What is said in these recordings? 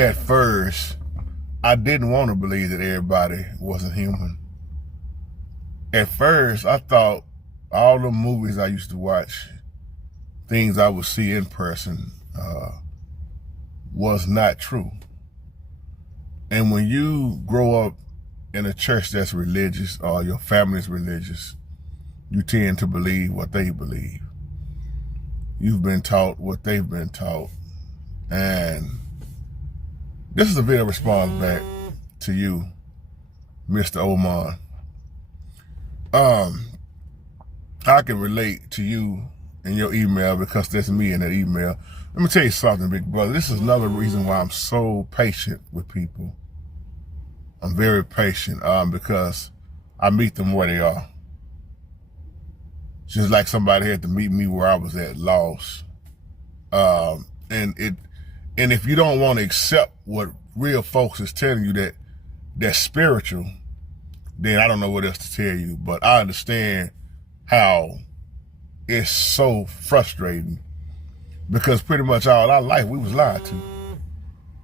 At first, I didn't want to believe that everybody wasn't human. At first, I thought all the movies I used to watch, things I would see in person, was not true. And when you grow up in a church that's religious or your family's religious, you tend to believe what they believe. You've been taught what they've been taught. And this is a bit of response back to you, Mr. Oman. I can relate to you in your email because that's me in that email. Let me tell you something, big brother. This is another reason why I'm so patient with people. I'm very patient because I meet them where they are. Just like somebody had to meet me where I was at, lost. And if you don't want to accept what real folks is telling you that's spiritual, then I don't know what else to tell you. But I understand how it's so frustrating because pretty much all our life we was lied to.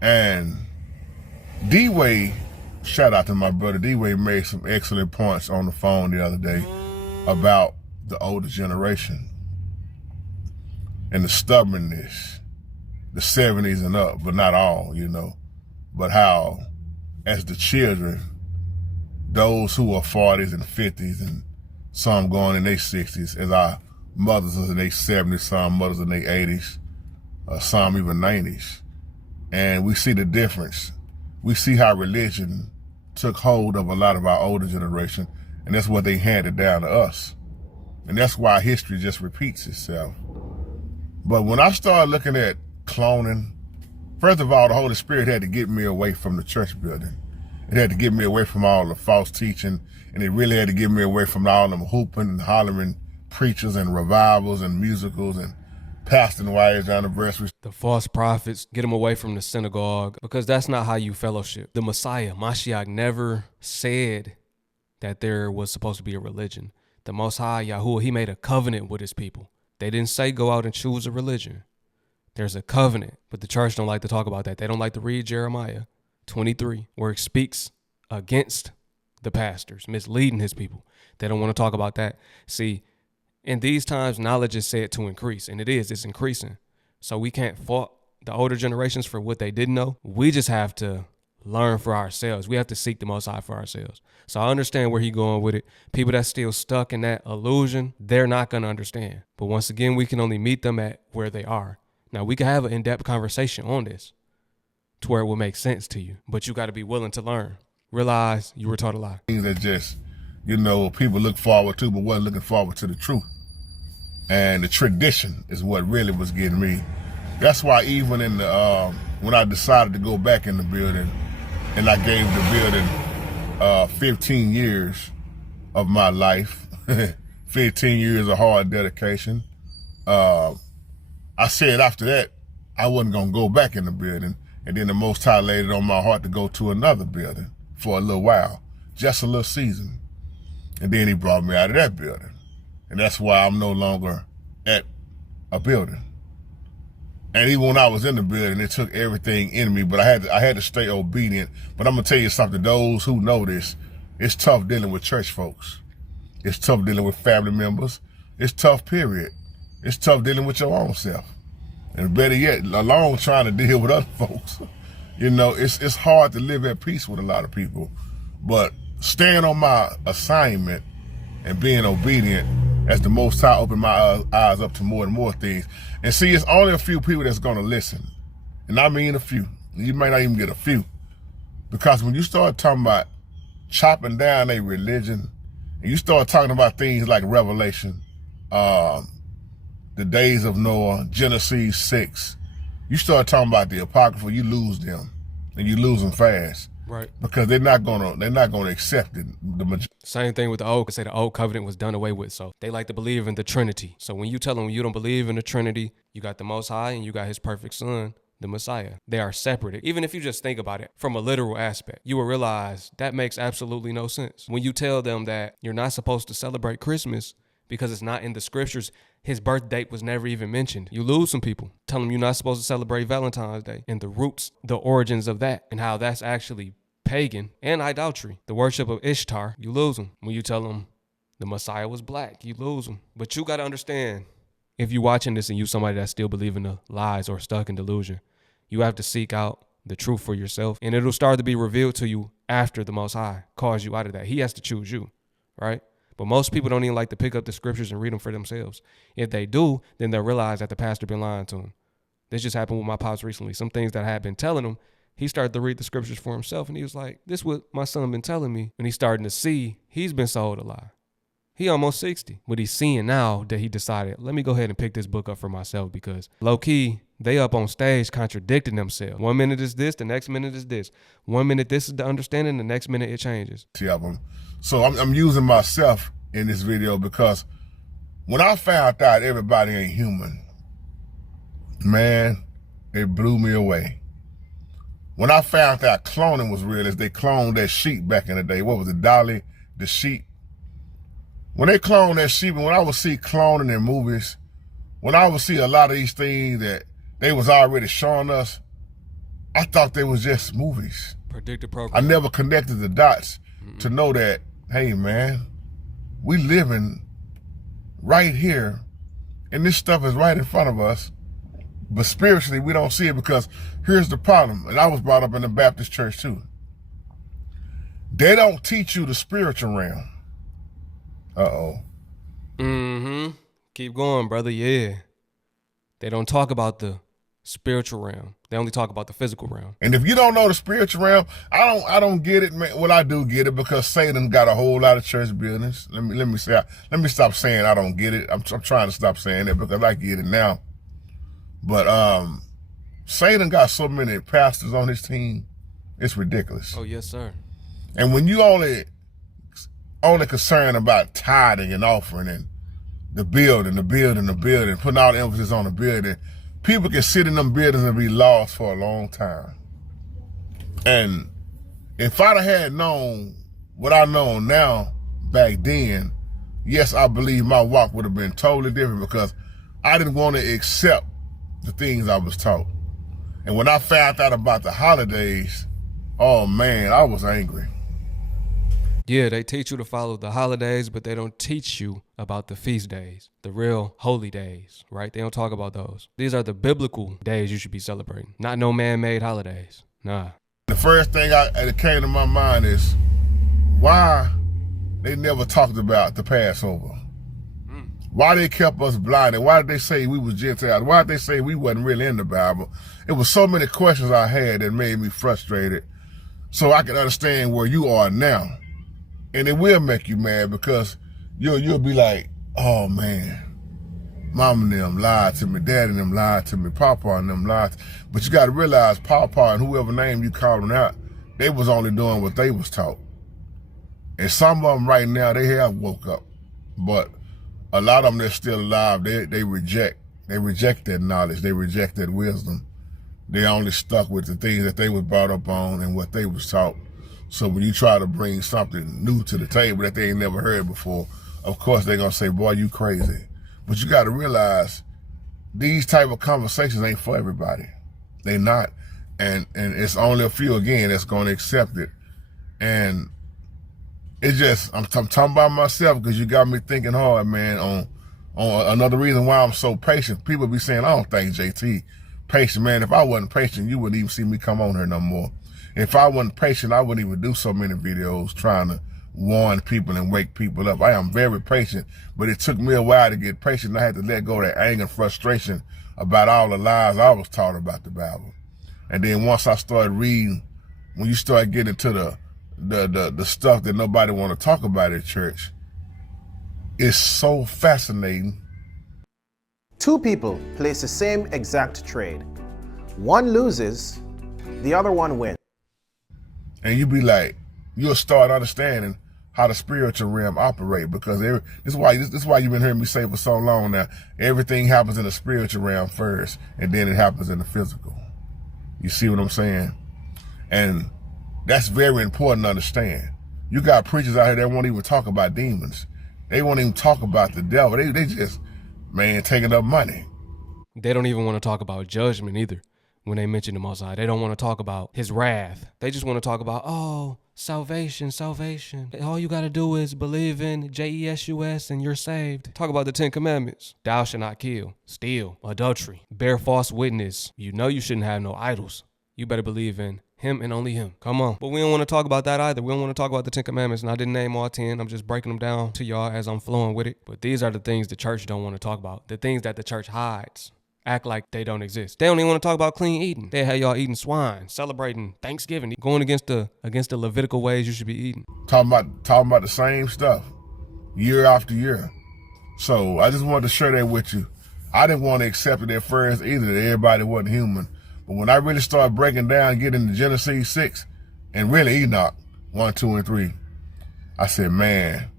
And D-Way, shout out to my brother, D-Way made some excellent points on the phone the other day about the older generation and the stubbornness, the 70s and up, but not all, but how as the children, those who are 40s and 50s and some going in their 60s, as our mothers are in their 70s, some mothers in their 80s, some even 90s. And we see the difference. We see how religion took hold of a lot of our older generation, and that's what they handed down to us. And that's why history just repeats itself. But when I started looking at cloning, first of all, the Holy Spirit had to get me away from the church building. It had to get me away from all the false teaching, and it really had to get me away from all them hooping and hollering preachers and revivals and musicals and pastor wives anniversaries. The false prophets, get them away from the synagogue, because that's not how you fellowship. The Messiah, Mashiach, never said that there was supposed to be a religion. The Most High, Yahuwah, he made a covenant with his people. They didn't say go out and choose a religion. There's a covenant, but the church don't like to talk about that. They don't like to read Jeremiah 23, where it speaks against the pastors, misleading his people. They don't want to talk about that. See, in these times, knowledge is said to increase, and it's increasing. So we can't fault the older generations for what they didn't know. We just have to learn for ourselves. We have to seek the Most High for ourselves. So I understand where he's going with it. People that's still stuck in that illusion, they're not going to understand. But once again, we can only meet them at where they are. Now, we can have an in-depth conversation on this to where it will make sense to you, but you got to be willing to learn. Realize you were taught a lie. Things that just, people look forward to, but wasn't looking forward to the truth. And the tradition is what really was getting me. That's why even in the, when I decided to go back in the building, and I gave the building 15 years of my life, 15 years of hard dedication. I said after that, I wasn't gonna go back in the building. And then the Most High laid it on my heart to go to another building for a little while, just a little season. And then he brought me out of that building. And that's why I'm no longer at a building. And even when I was in the building, it took everything in me, but I had to stay obedient. But I'm gonna tell you something, those who know this, it's tough dealing with church folks. It's tough dealing with family members. It's tough, period. It's tough dealing with your own self. And better yet, alone trying to deal with other folks. It's hard to live at peace with a lot of people. But staying on my assignment and being obedient as the Most High opened my eyes up to more and more things. And see, it's only a few people that's gonna listen. And I mean a few. You may not even get a few. Because when you start talking about chopping down a religion, and you start talking about things like Revelation, the days of Noah, Genesis 6, you start talking about the Apocrypha, you lose them. And you lose them fast. Right. Because they're not gonna accept it. Same thing with the old. Say the old covenant was done away with. So they like to believe in the Trinity. So when you tell them you don't believe in the Trinity, you got the Most High and you got his perfect son, the Messiah. They are separated. Even if you just think about it from a literal aspect, you will realize that makes absolutely no sense. When you tell them that you're not supposed to celebrate Christmas because it's not in the scriptures. His birth date was never even mentioned. You lose some people. Tell them you're not supposed to celebrate Valentine's Day and the roots, the origins of that, and how that's actually pagan and idolatry. The worship of Ishtar, you lose them. When you tell them the Messiah was black, you lose them. But you got to understand, if you're watching this and you somebody that still believe in the lies or stuck in delusion, you have to seek out the truth for yourself, and it'll start to be revealed to you after the Most High calls you out of that. He has to choose you, right? But most people don't even like to pick up the scriptures and read them for themselves. If they do, then they'll realize that the pastor been lying to them. This just happened with my pops recently. Some things that I had been telling him, he started to read the scriptures for himself, and he was like, this is what my son been telling me. And he's starting to see he's been sold a lie. He almost 60, but he's seeing now that he decided, let me go ahead and pick this book up for myself, because low key, they up on stage contradicting themselves. 1 minute is this, the next minute is this. 1 minute this is the understanding, the next minute it changes. So I'm using myself in this video because when I found out everybody ain't human, man, it blew me away. When I found out cloning was real, as they cloned that sheep back in the day. What was it, Dolly, the sheep? When they cloned that sheep, and when I would see cloning in movies, when I would see a lot of these things that they was already showing us, I thought they was just movies. Predictive program. I never connected the dots to know that, hey man, we living right here, and this stuff is right in front of us, but spiritually we don't see it, because here's the problem, and I was brought up in the Baptist church too. They don't teach you the spiritual realm. Keep going, brother. Yeah. They don't talk about the spiritual realm. They only talk about the physical realm. And if you don't know the spiritual realm, I don't get it, man. Well, I do get it, because Satan got a whole lot of church buildings. Let me stop saying I don't get it. I'm trying to stop saying it, because I get it now. But Satan got so many pastors on his team, it's ridiculous. Oh yes, sir. And when you only concerned about tithing and offering and the building, putting all the emphasis on the building, people can sit in them buildings and be lost for a long time. And if I'd have had known what I know now back then, yes, I believe my walk would have been totally different, because I didn't want to accept the things I was taught. And when I found out about the holidays, oh man, I was angry. Yeah, they teach you to follow the holidays, but they don't teach you about the feast days, the real holy days, right? They don't talk about those. These are the biblical days you should be celebrating, not no man-made holidays. Nah. The first thing that came to my mind is why they never talked about the Passover. Why they kept us blinded? Why did they say we was Gentiles? Why did they say we wasn't really in the Bible? It was so many questions I had that made me frustrated, so I can understand where you are now. And it will make you mad, because you'll be like, oh man, mama and them lied to me, daddy and them lied to me, papa and them lied. But you got to realize papa and whoever name you calling out, they was only doing what they was taught. And some of them right now, they have woke up. But a lot of them that's still alive, they reject that knowledge, they reject that wisdom. They only stuck with the things that they was brought up on and what they was taught. So when you try to bring something new to the table that they ain't never heard before, of course they're going to say, boy, you crazy. But you got to realize these type of conversations ain't for everybody. They not. And it's only a few, again, that's going to accept it. And it's just, I'm talking about myself, because you got me thinking hard, man, on another reason why I'm so patient. People be saying, I don't think JT patient. Man, if I wasn't patient, you wouldn't even see me come on here no more. If I wasn't patient, I wouldn't even do so many videos trying to warn people and wake people up. I am very patient, but it took me a while to get patient. I had to let go of that anger and frustration about all the lies I was taught about the Bible. And then once I started reading, when you start getting into the stuff that nobody want to talk about at church, it's so fascinating. Two people place the same exact trade. One loses, the other one wins. And you be like, you'll start understanding how the spiritual realm operate, because this is why you've been hearing me say for so long now, everything happens in the spiritual realm first, and then it happens in the physical. You see what I'm saying? And that's very important to understand. You got preachers out here that won't even talk about demons. They won't even talk about the devil. They just, man, taking up money. They don't even want to talk about judgment either. When they mention the Most High, they don't want to talk about his wrath. They just want to talk about, oh, salvation, salvation. All you got to do is believe in Jesus and you're saved. Talk about the 10 Commandments. Thou shalt not kill, steal, adultery, bear false witness. You know you shouldn't have no idols. You better believe in him and only him. Come on. But we don't want to talk about that either. We don't want to talk about the 10 Commandments. And I didn't name all 10. I'm just breaking them down to y'all as I'm flowing with it. But these are the things the church don't want to talk about. The things that the church hides. Act like they don't exist. They don't even want to talk about clean eating. They had y'all eating swine, celebrating Thanksgiving, going against the Levitical ways you should be eating. Talking about the same stuff year after year. So I just wanted to share that with you. I didn't want to accept it at first either, that everybody wasn't human. But when I really started breaking down, getting into Genesis 6 and really Enoch 1, 2, and 3, I said, man,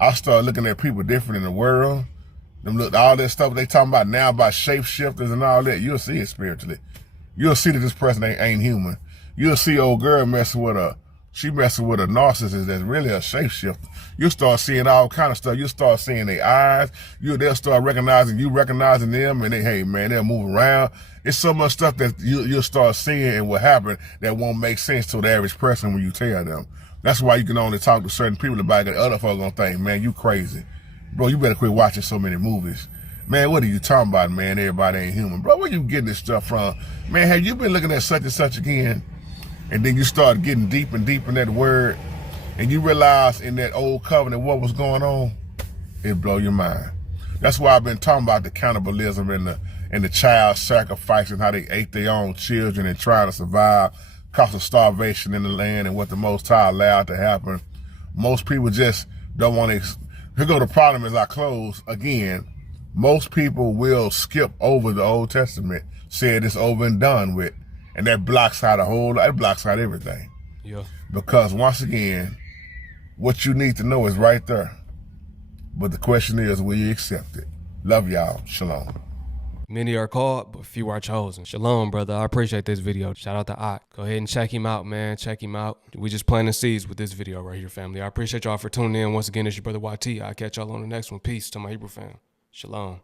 I started looking at people different in the world. Look, all that stuff they talking about now about shapeshifters and all that, you'll see it spiritually. You'll see that this person ain't human. You'll see old girl messing with a narcissist that's really a shapeshifter. You'll start seeing all kind of stuff. You'll start seeing their eyes. They'll start recognizing them, and hey man, they'll move around. It's so much stuff that you'll start seeing and what happen that won't make sense to the average person when you tell them. That's why you can only talk to certain people about it. The other folks gonna think, man, you crazy. Bro, you better quit watching so many movies. Man, what are you talking about, man? Everybody ain't human. Bro, where you getting this stuff from? Man, have you been looking at such and such again? And then you start getting deep and deep in that word, and you realize in that old covenant what was going on, it blow your mind. That's why I've been talking about the cannibalism and the child sacrifice and how they ate their own children and trying to survive because of starvation in the land and what the Most High allowed to happen. Most people just don't want to. Here go the problem as I close again. Most people will skip over the Old Testament, said it's over and done with, and that blocks out everything. Yeah. Because once again, what you need to know is right there. But the question is, will you accept it? Love y'all. Shalom. Many are called, but few are chosen. Shalom, brother. I appreciate this video. Shout out to Ak. Go ahead and check him out, man. Check him out. We just planting seeds with this video right here, family. I appreciate y'all for tuning in. Once again, it's your brother YT. I'll catch y'all on the next one. Peace to my Hebrew fam. Shalom.